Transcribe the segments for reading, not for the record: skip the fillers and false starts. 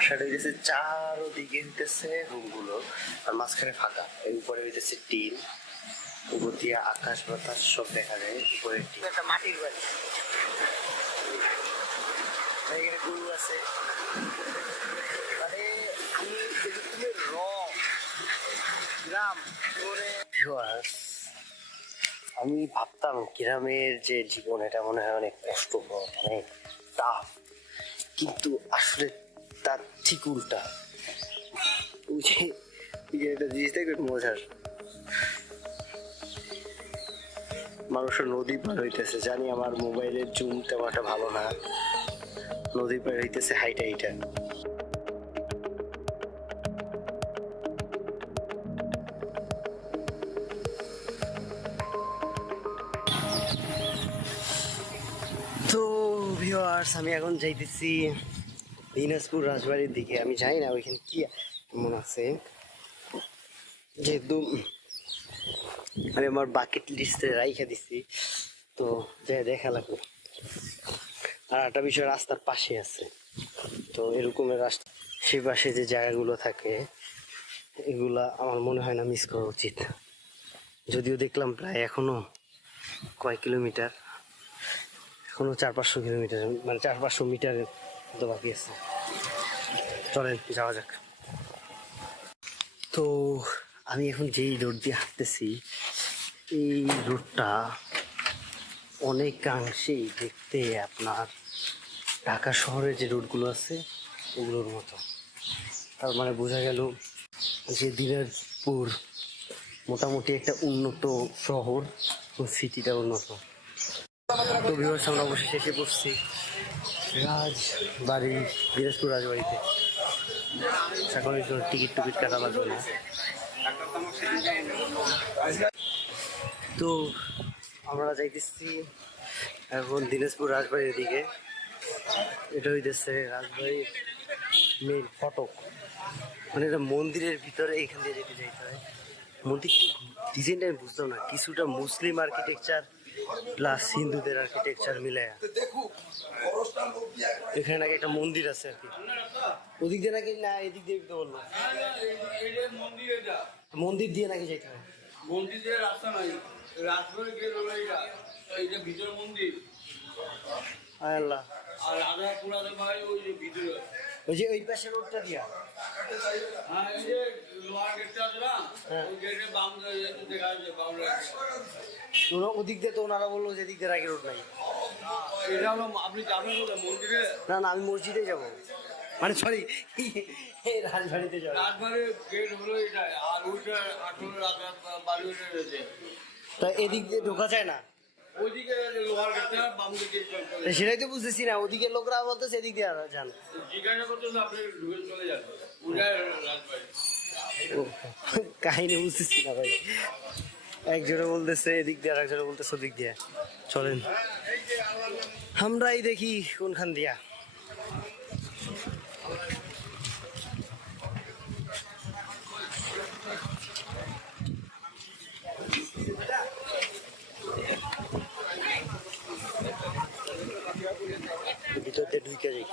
বাসাটা হইতেছে চারোদিকে হইতেছে রুমগুলো, আর মাঝখানে ফাঁকা। এর উপরে হইতেছে টিন, উপর দিয়ে আকাশ বাতাস সব দেখা যায়। উপরে টিন, একটা মাটির বাড়ি, এখানে গরু আছে। মানে আমি এরকমের গ্রাম আমি ভাবতাম গ্রামের যে জীবন এটা মনে হয় অনেক কষ্টকর, অনেক টাফ, কিন্তু আসলে তার ঠিক উল্টা। ওই যে একটা জিনিস দেখবে মজার, মানুষের নদী পার হইতেছে। জানি আমার মোবাইলের জুম তেমন একটা ভালো না, নদী পার হইতেছে হাইটা হাইটা। তো ভিউয়ার্স, আমি এখন যাইতেছি দিনাজপুর রাজবাড়ির দিকে। আমি জানি না ওইখানে কি মনে আছে, যেহেতু আমি আমার বাকেট লিস্টে রাইখা দিচ্ছি, তো যাই দেখা লাগবে। আর একটা বিষয়, রাস্তার পাশে আছে, তো এরকমের রাস্তা সে পাশে যে জায়গাগুলো থাকে এগুলা আমার মনে হয় না মিস করা উচিত। যদিও দেখলাম প্রায় এখনো কয়েক কিলোমিটার, এখনো 400-500 কিলোমিটার, মানে 400-500 মিটারের তো বাকি আছে। চলেন যাওয়া যাক। তো আমি এখন যেই রোড দিয়ে হাঁটতেছি, এই রোডটা অনেকাংশেই দেখতে আপনার ঢাকা শহরের যে রোডগুলো আছে ওগুলোর মতো। তার মানে বোঝা গেল যে দিনাজপুর মোটামুটি একটা উন্নত শহর, ও সিটিটা উন্নত। তো ভিউয়ার্স, আমরা অবশ্যই এসে পড়ছি রাজবাড়ি, দিনাজপুর রাজবাড়িতে। এখন টিকিট কাটা লাগবে না। তো আমরা যাইতেছি এখন দিনাজপুর রাজবাড়ির দিকে। এটা হইতেছে রাজবাড়ির মেন ফটক, মানে এটা মন্দিরের ভিতরে, এখান দিয়ে যেতে যাইতে হয়। মন্দির ডিজাইনটা আমি বুঝতাম না, কিছুটা মুসলিম আর্কিটেকচার প্লাস হিন্দুদের আর্কিটেকচার মিলে। এখানে নাকি একটা মন্দির আছে আর কি, ওদিক দিয়ে নাকি, না এদিক দিয়ে বললো মন্দির দিয়ে নাকি যাইতে হয়। মন্দির দিয়ে রাস্তা নাই, রাজবাড়ি গেট হলো এইটা ভিতরে মন্দির। আল্লাহ, আর আধা পুরাদের ভাই ওই যে ভিতরে, ওই যে ওই পাশে রোডটা দিয়া। হ্যাঁ এই যে লোহার গেটটা আছে না, ওই গেটে বাম দেখা যাচ্ছে বাংলা। ওদিক দিয়ে তো ওনারা বললো যে দিক দিয়ে রাখি রোড নাই। এটা হলো, আপনি যাবেন বলে মন্দিরে? না না, আমি মসজিদে যাবো, মানে সরি রাজবাড়িতে যাবো। রাজবাড়ির গেট হলো এটা, আর ওইটা আসলে বাড়ি রয়েছে। তা এদিক দিয়ে ঢোকা যায় না? ওইদিকে লোহার গেটটা বাম দিকে। সেটাই তো বুঝতেছি না, ওদিকে লোকরা বলতেছে এদিক দিয়ে যান। জিজ্ঞাসা করতে আপনি ঢুকে চলে যান, ওটা রাজবাড়ি। কাহিনী বুঝতেছি না ভাই, একজনে বলতেছে এদিক দিয়ে, আর একজনে বলতেছে ওদিক দিয়ে। চলেন আমরাই দেখি কোনখান দিয়া। ভিতর দিয়ে ঢুকে যাই,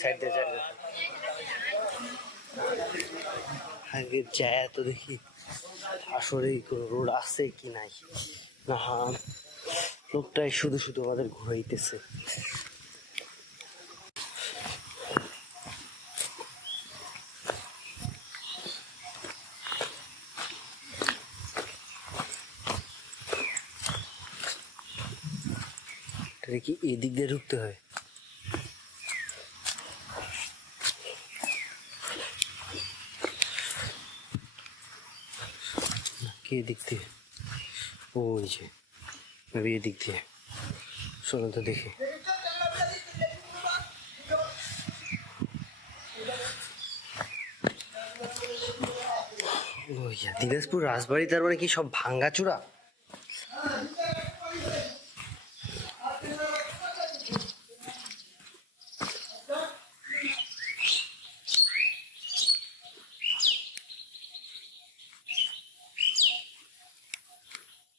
সাইড দিয়ে যাই। আগে যায় তো দেখি আসলে কোনো রোড আছে কি নাই। না, লোকটাই শুধু শুধু আমাদের ঘুরাইতেছে। কি এদিক দিয়ে ঢুকতে হয়? কি এদিক দিয়ে? ওই যে এদিক দিয়ে, চলো তো দেখি। দিনাজপুর রাজবাড়ি তার মানে কি সব ভাঙ্গাচোরা?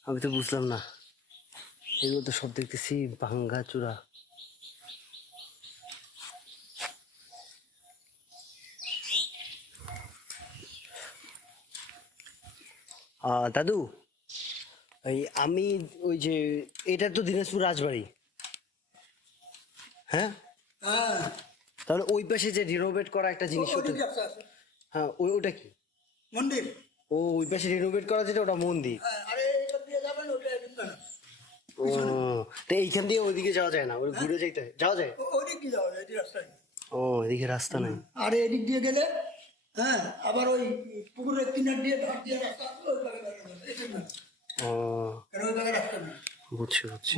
আমি তো বুঝলাম না, এগুলো তো সব দেখতেছি ভাঙ্গাচোরা। দাদু, আমি ওই যে এটা তো দিনাজপুর রাজবাড়ি, হ্যাঁ? হ্যাঁ, তাহলে ওই পাশে যে রিনোভেট করা একটা জিনিস হতো, ওদিকে একটা আছে হ্যাঁ ওটা কি? মন্দির। ওই পাশে রিনোভেট করা যেটা ওটা মন্দির। হ্যাঁ, আরে এটা দিয়ে যাবেন ওটা ঢুকবে না। ও, তো এইখান দিয়ে ওইদিকে যাওয়া যায় না, ওই ঘুরে যাইতে হয়, যাওয়া যায়? ওদিক দিয়ে যাওয়া যায়, এটি রাস্তায়। ও, এদিকে রাস্তা নাই। আর এদিক দিয়ে গেলে, হ্যাঁ, আবার ওই পুকুরের কিনার দিয়ে ধার দিয়ে রাস্তা আছে, ওই জায়গায় দাঁড়িয়ে যাবে, এটা না। ও, কারণ ওই জায়গায় রাস্তা নেই। বুঝছি বুঝছি।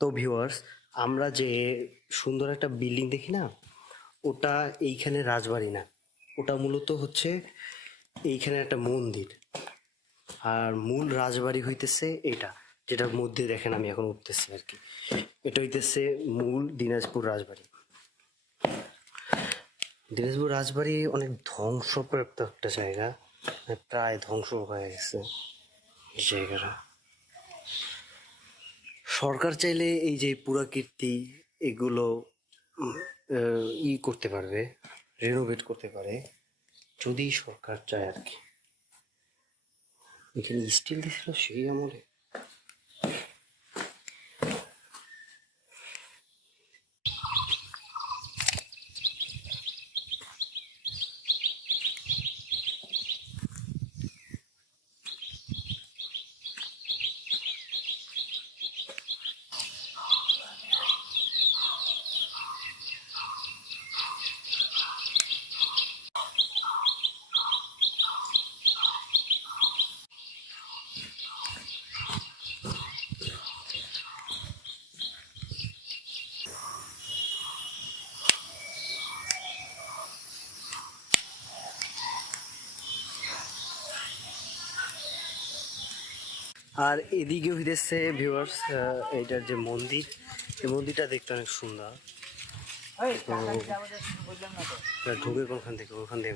তো ভিউয়ার্স, আমরা যে সুন্দর একটা বিল্ডিং দেখি না, ওটা এইখানে রাজবাড়ি না, ওটা মূলত হচ্ছে এইখানে একটা মন্দির। আর মূল রাজবাড়ি হইতেছে এটা, যেটার মধ্যে দেখেন আমি এখন উঠতেছি আর কি, এটা হইতেছে মূল দিনাজপুর রাজবাড়ি। দিনাজপুর রাজবাড়ি অনেক ধ্বংসপ্রাপ্ত একটা জায়গা, মানে প্রায় ধ্বংস হয়ে গেছে এই জায়গাটা। সরকার চাইলে এই যে পুরাকীর্তি এগুলো করতে পারবে, রেনোভেট করতে পারে, যদি সরকার চায় আর কি। এখানে স্টিল দিছিল সেই আমলে। আর এদিকে হইতেছে ভিউয়ার্স, এইটার যে মন্দির, এই মন্দিরটা দেখতে অনেক সুন্দর। তো ঢুকে কোনখান থেকে? ওখান থেকে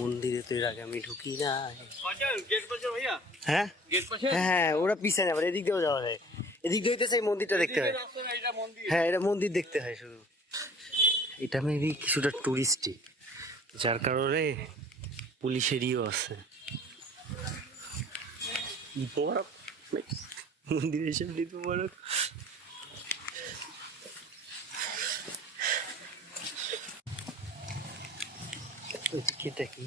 মন্দিরে তো এর আগে আমি ঢুকি না। হ্যাঁ হ্যাঁ হ্যাঁ, ওরা পিছনে, আবার এদিক দিয়েও যাওয়া যায়, এদিক দিয়ে হইতেছে এই মন্দিরটা দেখতে হয়। হ্যাঁ, এটা মন্দির দেখতে হয় শুধু। এটা মেবি কিছুটা টুরিস্টি, যার কারণে পুলিশেরইও আছে। বরফ মন্দিরের সামনে তো বরফ। এটা কি?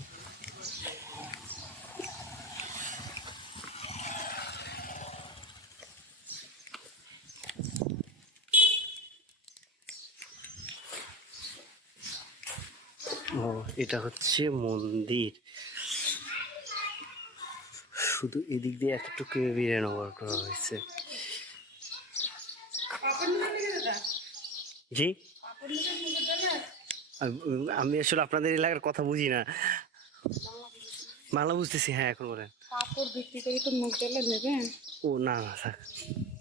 ও, এটা হচ্ছে মন্দির। শুধু এদিক দিয়ে এতটুকু রেনোভেট করা হয়েছে। জি, আমি আসলে আপনাদের এলাকার কথা বুঝি না, বাংলা বুঝতেছি। হ্যাঁ, এখন বলেন। কাপড় বিক্রি করে তো মুখ দিলে নেবে? ও না না, থাক।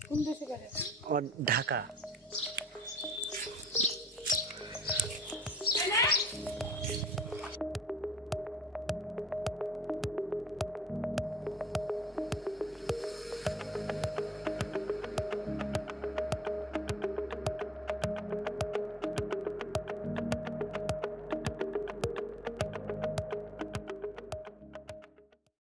কোন দেশে করে? ও ঢাকা।